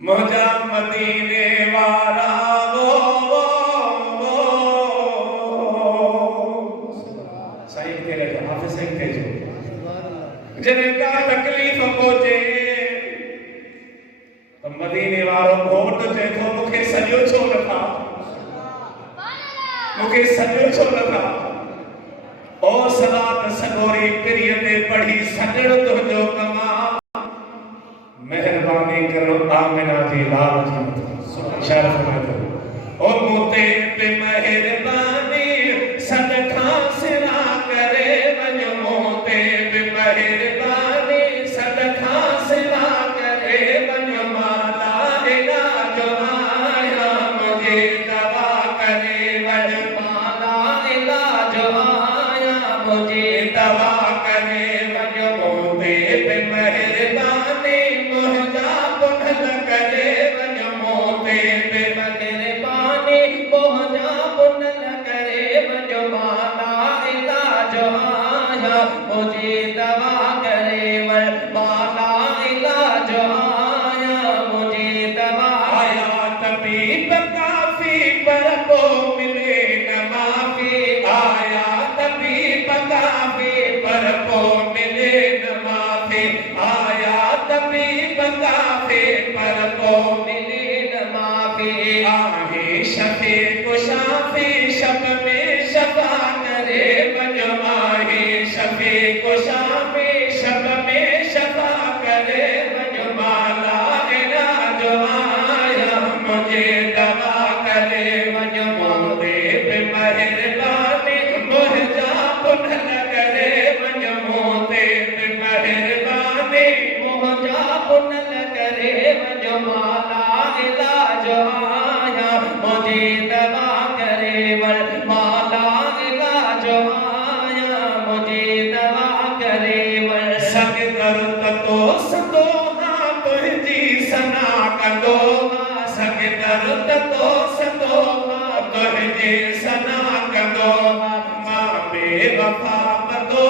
मुझा मदीने वारा सही तेरे जो हाफिज सही तेरे जो जने का तकलीफ पहुंचे तो मदीने वारो घोट जे थो मुखे सजो छो नथा मुखे सजो छो नथा ओ सलात सगोरी पिरिय ते पढ़ी सजण तुंहिंजो कमा मेहरबानी करो आमिना जी लाल जी शरफ में करो ओ मोते पे मेहरबानी सदका सिरा करे वञो मोते पे मेहरबानी सदका सिरा करे वञो माला इलाज आया मुझे दवा करे वञो माला इलाज आया मुझे दवा करे वञो मोते पे मेहरबानी मुझा पुनल करे वञो मोते पे मेहरबानी मुझा पुनल करे वञो माला इलाज आया मुझे दवा करे वञो माला इलाज आया मुझे दवा आया तबीब काफी पर को मिले न माफी आया तबीब काफी पर को मिले न माफी आया तबीब काफी पर को मिले न माफी आहे शफे को शाफी शब में शफा करे वञो आहे शफे को शाफी शब में शफा करे वञो माला इलाज आया मुझे दवा करे वञो मोते पे मेहरबानी मुझा पुनल करे वञो मोते पे मेहरबानी मुझा पुनल करे वञो माला इलाज आया मुझे दवा करे वञो माला इलाज आया मुझे दवा करे वञो सग दर्द तो सतो हाँ तुझी सना कंदो सग दर्द तो सतो हाँ तुझी सना कंदो मां बेवफा बतो